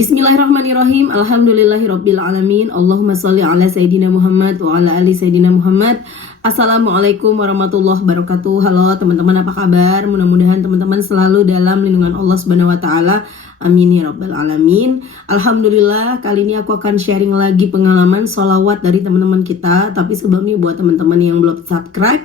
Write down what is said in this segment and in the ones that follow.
Bismillahirrahmanirrahim. Alhamdulillahirabbil alamin. Allahumma shalli ala sayidina Muhammad wa ala ali sayidina Muhammad. Assalamualaikum warahmatullahi wabarakatuh. Halo teman-teman, apa kabar? Mudah-mudahan teman-teman selalu dalam lindungan Allah Subhanahu wa taala. Amin ya rabbal alamin. Alhamdulillah, kali ini aku akan sharing lagi pengalaman sholawat dari teman-teman kita. Tapi sebelumnya buat teman-teman yang belum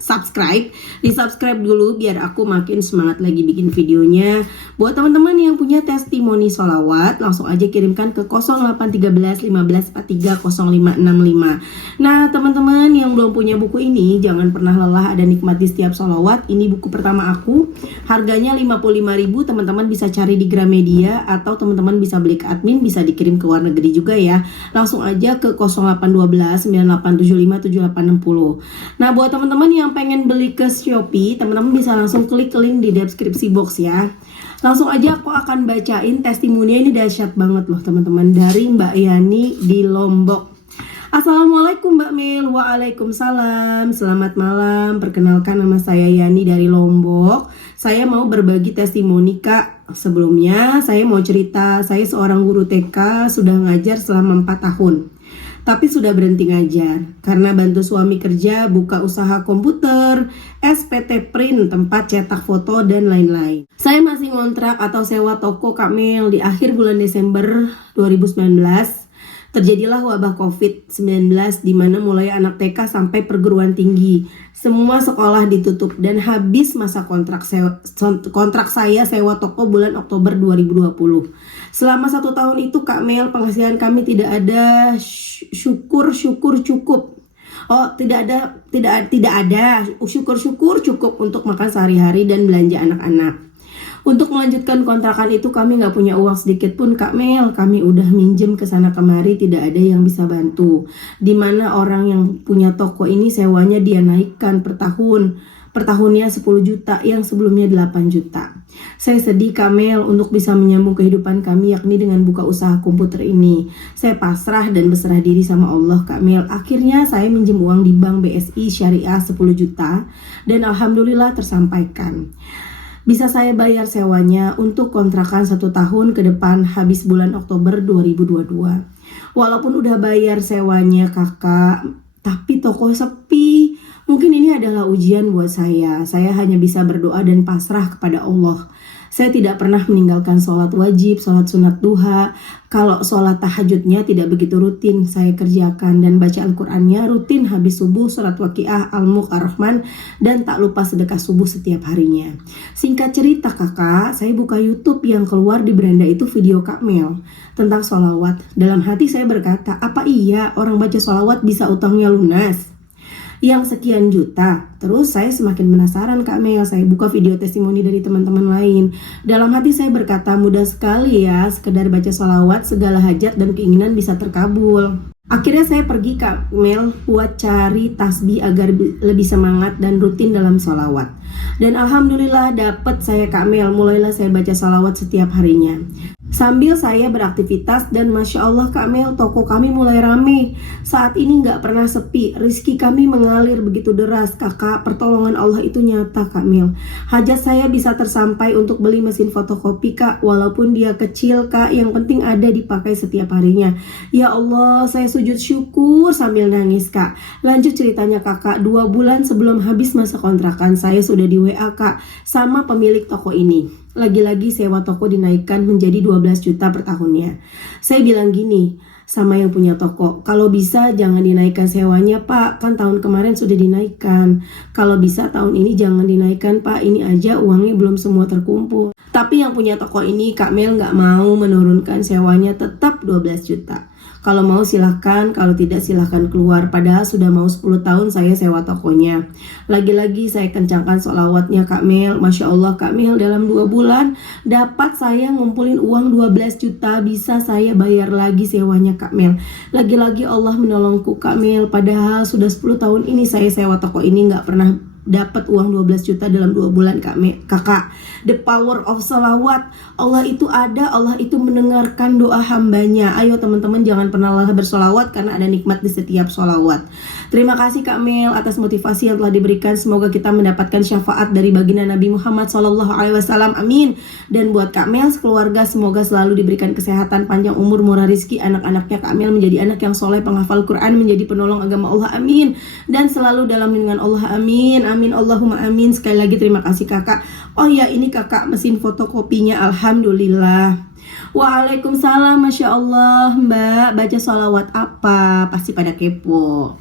subscribe, di-subscribe dulu biar aku makin semangat lagi bikin videonya. Buat teman-teman yang punya testimoni sholawat, langsung aja kirimkan ke 0813 15 43 0565. Nah, teman-teman yang belum punya buku ini, jangan pernah lelah dan nikmati setiap sholawat. Ini buku pertama aku, harganya 55.000. Teman-teman bisa cari di Gramedia, atau teman-teman bisa beli ke admin, bisa dikirim ke luar negeri juga ya. Langsung aja ke 0812 9875 7860. Nah, buat teman-teman yang pengen beli ke Shopee, teman-teman bisa langsung klik link di deskripsi box ya. Langsung aja aku akan bacain testimoni. Ini dahsyat banget loh teman-teman, dari Mbak Yani di Lombok. Assalamualaikum Mbak Mil. Waalaikumsalam. Selamat malam. Perkenalkan, nama saya Yani dari Lombok. Saya mau berbagi testimoni Kak. Sebelumnya saya mau cerita, saya seorang guru TK, sudah ngajar selama 4 tahun. Tapi sudah berhenti ngajar karena bantu suami kerja, buka usaha komputer, SPT print, tempat cetak foto dan lain-lain. Saya masih ngontrak atau sewa toko Kak Mil. Di akhir bulan Desember 2019 terjadilah wabah COVID-19 di mana mulai anak TK sampai perguruan tinggi semua sekolah ditutup dan habis masa kontrak saya sewa toko bulan Oktober 2020. Selama 1 tahun itu Kak Mel, penghasilan kami tidak ada syukur cukup. Tidak ada syukur cukup untuk makan sehari-hari dan belanja anak-anak. Untuk melanjutkan kontrakan itu kami nggak punya uang sedikit pun Kak Mel. Kami udah minjem ke sana kemari, tidak ada yang bisa bantu. Dimana orang yang punya toko ini sewanya dia naikkan per tahunnya 10 juta yang sebelumnya 8 juta. Saya sedih Kak Mel untuk bisa menyambung kehidupan kami, yakni dengan buka usaha komputer ini. Saya pasrah dan berserah diri sama Allah Kak Mel. Akhirnya saya minjem uang di Bank BSI Syariah 10 juta dan alhamdulillah tersampaikan. Bisa saya bayar sewanya untuk kontrakan 1 tahun ke depan habis bulan Oktober 2022. Walaupun udah bayar sewanya kakak, tapi toko sepi. Mungkin ini adalah ujian buat saya. Saya hanya bisa berdoa dan pasrah kepada Allah. Saya tidak pernah meninggalkan sholat wajib, sholat sunat duha. Kalau sholat tahajudnya tidak begitu rutin saya kerjakan, dan baca Al-Qur'annya rutin habis subuh, sholat waqiah, al-mulk, ar-rahman, dan tak lupa sedekah subuh setiap harinya. Singkat cerita kakak, saya buka YouTube, yang keluar di beranda itu video Kak Mel tentang sholawat. Dalam hati saya berkata, apa iya orang baca sholawat bisa utangnya lunas yang sekian juta? Terus saya semakin penasaran Kak Mel. Saya buka video testimoni dari teman-teman lain. Dalam hati saya berkata, mudah sekali ya, sekedar baca sholawat segala hajat dan keinginan bisa terkabul. Akhirnya saya pergi Kak Mel buat cari tasbih agar lebih semangat dan rutin dalam sholawat. Dan alhamdulillah dapet saya Kak Mel. Mulailah saya baca sholawat setiap harinya sambil saya beraktivitas, dan Masya Allah Kak Mel, toko kami mulai rame. Saat ini nggak pernah sepi, rezeki kami mengalir begitu deras kakak. Pertolongan Allah itu nyata Kak Mel. Hajat saya bisa tersampai untuk beli mesin fotokopi Kak, walaupun dia kecil Kak, yang penting ada dipakai setiap harinya. Ya Allah, saya sujud syukur sambil nangis Kak. Lanjut ceritanya kakak, 2 bulan sebelum habis masa kontrakan, saya sudah di WA Kak sama pemilik toko ini. Lagi-lagi sewa toko dinaikkan menjadi 12 juta per tahunnya. Saya bilang gini sama yang punya toko, kalau bisa jangan dinaikkan sewanya Pak, kan tahun kemarin sudah dinaikkan. Kalau bisa tahun ini jangan dinaikkan Pak, ini aja uangnya belum semua terkumpul. Tapi yang punya toko ini Kak Mel nggak mau menurunkan sewanya, tetap 12 juta. Kalau mau silahkan, kalau tidak silahkan keluar. Padahal sudah mau 10 tahun saya sewa tokonya. Lagi-lagi saya kencangkan sholawatnya Kak Mel. Masya Allah Kak Mel, dalam 2 bulan dapat saya ngumpulin uang 12 juta. Bisa saya bayar lagi sewanya Kak Mel. Lagi-lagi Allah menolongku Kak Mel. Padahal sudah 10 tahun ini saya sewa toko ini, nggak pernah dapat uang 12 juta dalam 2 bulan kakak. The power of salawat. Allah itu ada, Allah itu mendengarkan doa hambanya. Ayo teman-teman, jangan pernah lelah bersolawat karena ada nikmat di setiap solawat. Terima kasih Kak Mel atas motivasi yang telah diberikan. Semoga kita mendapatkan syafaat dari baginda Nabi Muhammad SAW. Amin. Dan buat Kak Mel sekeluarga, semoga selalu diberikan kesehatan, panjang umur, murah rezeki. Anak-anaknya Kak Mel menjadi anak yang soleh, penghafal Quran, menjadi penolong agama Allah. Amin. Dan selalu dalam lindungan Allah. Amin. Amin. Allahumma amin. Sekali lagi terima kasih kakak. Oh ya, ini kakak mesin fotokopinya. Alhamdulillah. Waalaikumsalam. Masya Allah mbak. Baca sholawat apa? Pasti pada kepo.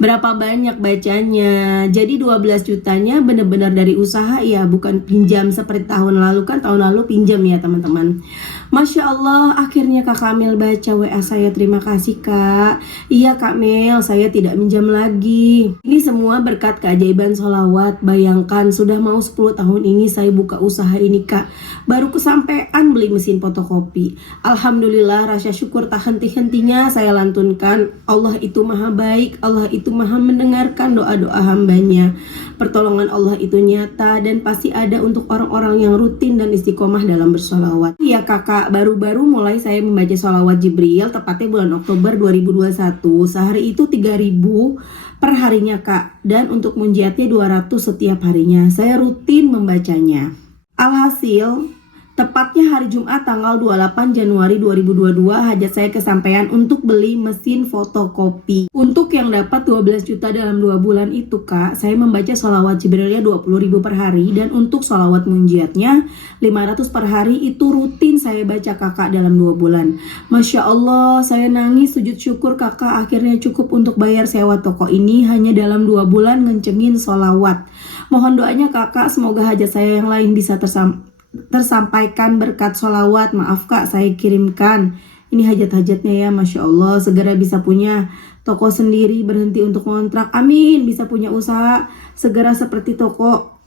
Berapa banyak bacanya? Jadi 12 jutanya benar-benar dari usaha ya, bukan pinjam seperti tahun lalu. Kan tahun lalu pinjam ya teman-teman. Masya Allah, akhirnya Kak Mel baca WA saya. Terima kasih Kak. Iya Kak Mel, saya tidak minjam lagi. Ini semua berkat keajaiban sholawat. Bayangkan sudah mau 10 tahun ini saya buka usaha ini Kak. Baru kesampean beli mesin fotokopi. Alhamdulillah, rasa syukur tak henti-hentinya saya lantunkan. Allah itu maha baik, Allah itu maha mendengarkan doa-doa hambanya. Pertolongan Allah itu nyata dan pasti ada untuk orang-orang yang rutin dan istiqomah dalam bersolawat. Iya kakak, baru-baru mulai saya membaca sholawat Jibril, tepatnya bulan Oktober 2021. Sehari itu 3.000 per harinya kak. Dan untuk munjiatnya 200 setiap harinya. Saya rutin membacanya. Alhasil, tepatnya hari Jumat tanggal 28 Januari 2022 hajat saya kesampaian untuk beli mesin fotokopi. Untuk yang dapat 12 juta dalam 2 bulan itu kak, saya membaca sholawat Jibrilnya 20.000 per hari. Dan untuk sholawat munjiatnya 500 per hari itu rutin saya baca kakak dalam 2 bulan. Masya Allah, saya nangis sujud syukur kakak akhirnya cukup untuk bayar sewa toko ini hanya dalam 2 bulan ngencengin sholawat. Mohon doanya kakak, semoga hajat saya yang lain bisa tersampaikan berkat sholawat. Maaf kak, saya kirimkan ini hajat-hajatnya ya. Masya Allah, segera bisa punya toko sendiri, berhenti untuk kontrak. Amin. Bisa punya usaha segera seperti toko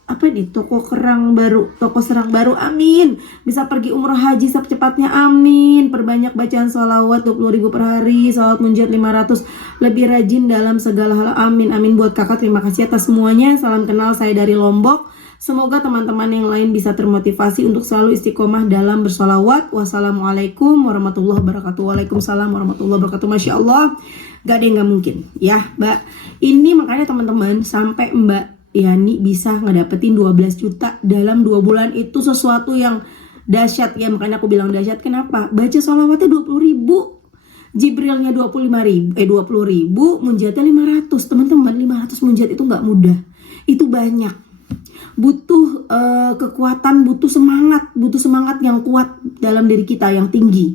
toko serang baru. Amin. Bisa pergi umroh haji secepatnya. Amin. Perbanyak bacaan sholawat 20.000 per hari, sholawat munjiat 500, lebih rajin dalam segala hal. Amin. Amin. Buat kakak terima kasih atas semuanya. Salam kenal, saya dari Lombok. Semoga teman-teman yang lain bisa termotivasi untuk selalu istiqomah dalam bersolawat. Wassalamualaikum warahmatullahi wabarakatuh. Waalaikumsalam warahmatullahi wabarakatuh. Masya Allah, gak ada yang gak mungkin ya mbak. Ini makanya teman-teman, sampai mbak Yani bisa ngedapetin 12 juta dalam 2 bulan itu sesuatu yang dahsyat ya. Makanya aku bilang dahsyat, kenapa? Baca sholawatnya 20.000, Jibrilnya 20.000, munjiatnya 500. Teman-teman, 500 munjiat itu gak mudah. Itu banyak. Butuh kekuatan, butuh semangat yang kuat dalam diri kita yang tinggi.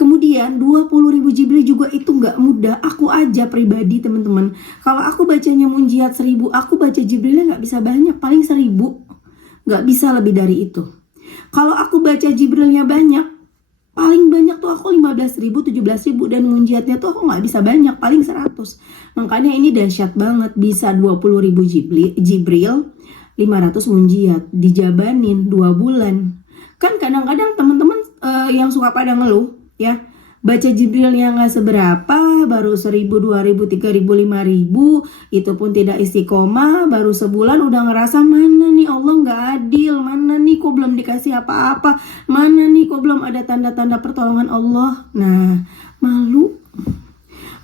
Kemudian 20.000 Jibril juga itu nggak mudah. Aku aja pribadi teman-teman, kalau aku bacanya munjiat 1.000, aku baca Jibrilnya nggak bisa banyak, paling 1.000, nggak bisa lebih dari itu. Kalau aku baca Jibrilnya banyak, paling banyak tuh aku 15.000, 17.000, dan munjiatnya tuh aku nggak bisa banyak, paling 100. Makanya ini dahsyat banget, bisa 20.000 Jibril, 500 munjiat, dijabanin 2 bulan. Kan kadang-kadang teman-teman yang suka pada ngeluh ya, baca Jibrilnya nggak seberapa, baru 1.000, 2.000, 3.000, 5.000, itu pun tidak istiqomah, baru sebulan udah ngerasa mana nih Allah nggak adil, mana nih kok belum dikasih apa-apa, mana nih kok belum ada tanda-tanda pertolongan Allah. Nah, malu.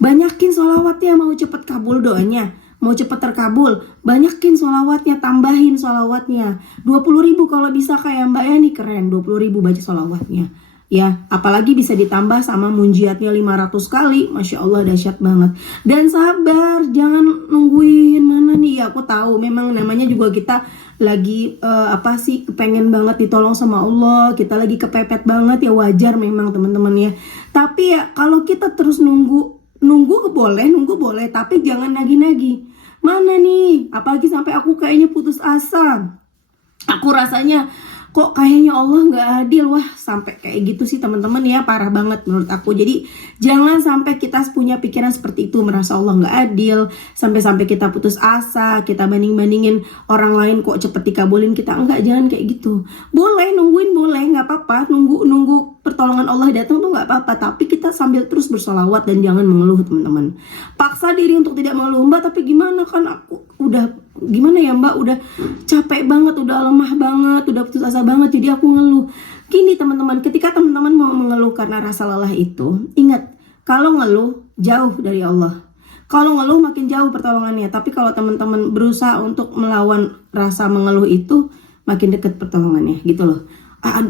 Banyakin sholawatnya, mau cepet kabul doanya, mau cepet terkabul, banyakin sholawatnya, tambahin sholawatnya. 20.000 kalau bisa kayak Mbak Yani, keren. 20.000 baca sholawatnya ya, apalagi bisa ditambah sama munjiatnya 500 kali. Masya Allah, dahsyat banget. Dan sabar, jangan nungguin mana nih ya. Aku tahu memang namanya juga kita lagi kepengen banget ditolong sama Allah, kita lagi kepepet banget ya, wajar memang teman-teman ya. Tapi ya kalau kita terus nunggu boleh, tapi jangan nagih-nagih. Mana nih, apalagi sampai aku kayaknya putus asa, aku rasanya kok kayaknya Allah nggak adil. Wah, sampai kayak gitu sih teman-teman ya, parah banget menurut aku. Jadi jangan sampai kita punya pikiran seperti itu, merasa Allah nggak adil, sampai kita putus asa, kita bandingin orang lain kok cepet dikabulin, kita enggak. Jangan kayak gitu. Boleh nungguin, boleh, nggak apa-apa, nunggu pertolongan Allah datang tuh nggak apa-apa, tapi kita sambil terus bersolawat dan jangan mengeluh teman-teman. Paksa diri untuk tidak mengeluh, Mbak, tapi gimana, kan aku udah gimana ya Mbak, udah capek banget, udah lemah banget, udah putus asa banget, jadi aku ngeluh. Gini teman-teman, ketika teman-teman mau mengeluh karena rasa lelah itu, ingat, kalau ngeluh jauh dari Allah. Kalau ngeluh makin jauh pertolongannya, tapi kalau teman-teman berusaha untuk melawan rasa mengeluh itu, makin dekat pertolongannya gitu loh.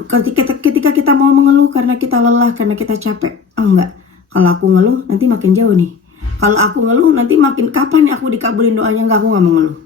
Ketika kita mau mengeluh karena kita lelah, karena kita capek, enggak. Kalau aku ngeluh nanti makin jauh nih. Kalau aku ngeluh nanti makin kapan aku dikabulin doanya, enggak, aku nggak mau ngeluh.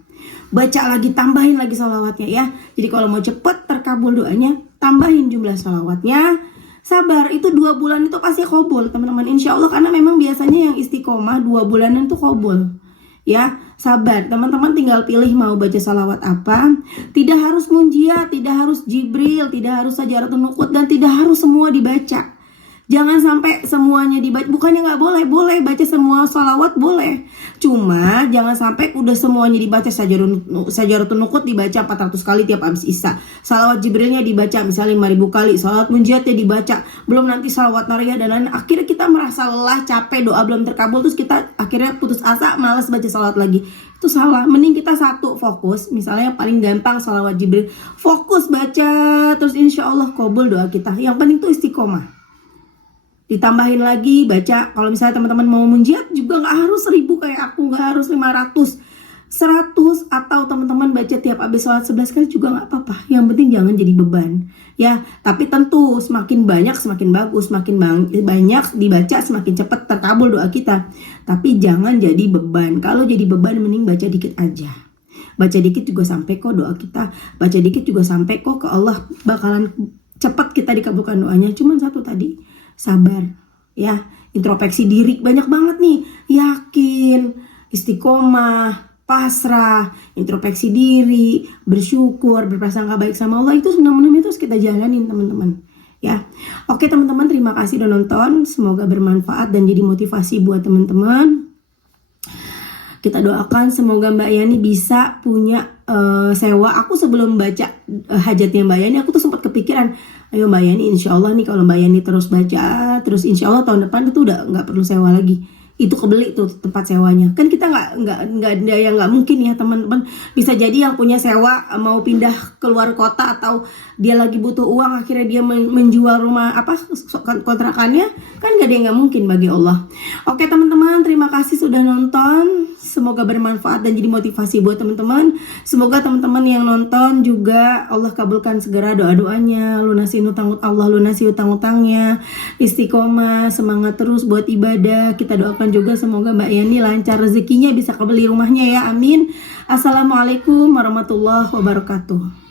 Baca lagi, tambahin lagi sholawatnya ya. Jadi kalau mau cepet terkabul doanya, tambahin jumlah sholawatnya. Sabar, itu 2 bulan itu pasti kabul teman-teman, insya Allah, karena memang biasanya yang istiqomah 2 bulanan itu kabul. Ya, sabar teman-teman, tinggal pilih mau baca salawat apa. Tidak harus munjiat, tidak harus Jibril, tidak harus Sajaratun Nuqut, dan tidak harus semua dibaca. Jangan sampai semuanya dibaca. Bukannya nggak boleh, boleh baca semua salawat, boleh. Cuma jangan sampai udah semuanya dibaca. Sajaratun Nuqut dibaca 400 kali tiap habis isya. Salawat Jibrilnya dibaca misalnya 5.000 kali. Salawat munjiatnya dibaca. Belum nanti salawat nariyah dan lain-lain. Akhirnya kita merasa lelah, capek, doa belum terkabul. Terus kita akhirnya putus asa, malas baca salawat lagi. Itu salah. Mending kita satu fokus. Misalnya yang paling gampang salawat Jibril. Fokus baca. Terus insya Allah kabul doa kita. Yang penting tuh istiqomah. Ditambahin lagi baca, kalau misalnya teman-teman mau munjiat juga nggak harus 1000 kayak aku, nggak harus 500, 100, atau teman-teman baca tiap habis sholat 11 kali juga nggak apa-apa. Yang penting jangan jadi beban ya. Tapi tentu semakin banyak semakin bagus, semakin banyak dibaca semakin cepat terkabul doa kita. Tapi jangan jadi beban. Kalau jadi beban mending baca dikit aja. Baca dikit juga sampai kok doa kita, baca dikit juga sampai kok ke Allah, bakalan cepat kita dikabulkan doanya. Cuman satu tadi, sabar ya, introspeksi diri banyak banget nih, yakin, istiqomah, pasrah, introspeksi diri, bersyukur, berprasangka baik sama Allah, itu sebenarnya terus kita jalanin teman-teman ya. Oke teman-teman, terima kasih udah nonton, semoga bermanfaat dan jadi motivasi buat teman-teman. Kita doakan semoga Mbak Yani bisa punya sewa. Aku sebelum baca hajatnya Mbak Yani, aku tuh sempat kepikiran, ayo Mbak Yani, insya Allah nih kalau Mbak Yani terus baca, terus insya Allah tahun depan itu udah nggak perlu sewa lagi. Itu kebeli tuh tempat sewanya. Kan kita nggak ada yang nggak mungkin ya teman-teman. Bisa jadi yang punya sewa mau pindah keluar kota atau dia lagi butuh uang, akhirnya dia menjual rumah kontrakannya, kan nggak ada yang nggak mungkin bagi Allah. Oke teman-teman, terima kasih sudah nonton. Semoga bermanfaat dan jadi motivasi buat teman-teman. Semoga teman-teman yang nonton juga Allah kabulkan segera doa-doanya, lunasi utang-utangnya, istiqomah, semangat terus buat ibadah. Kita doakan juga semoga Mbak Yani lancar rezekinya, bisa kebeli rumahnya ya, amin. Assalamualaikum warahmatullahi wabarakatuh.